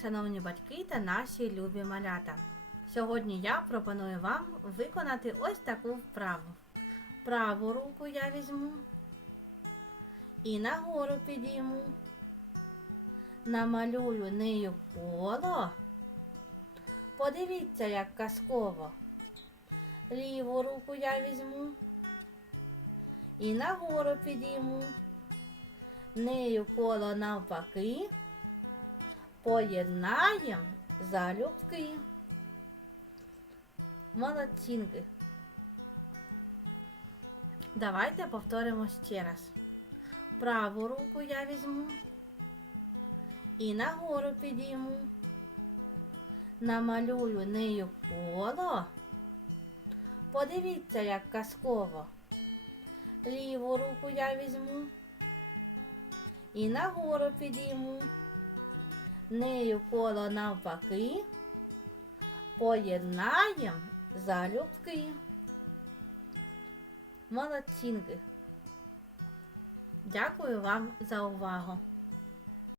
Здравствуйте, наші любі малята! Сьогодні я пропоную вам виконати ось таку вправу. Праву руку я візьму і нагору підійму. Намалюю нею коло. Подивіться, як казково. Ліву руку я візьму і нагору підійму. Нею коло навпаки. Поєднаєм залюбки. Молодчинки. Давайте повторимо ще раз. Праву руку я візьму і нагору підійму. Намалюю нею коло. Подивіться, як казково. Ліву руку я візьму і нагору підійму. Нею коло навпаки. Поєднаєм залюбки. Молодчинки. Дякую вам за увагу.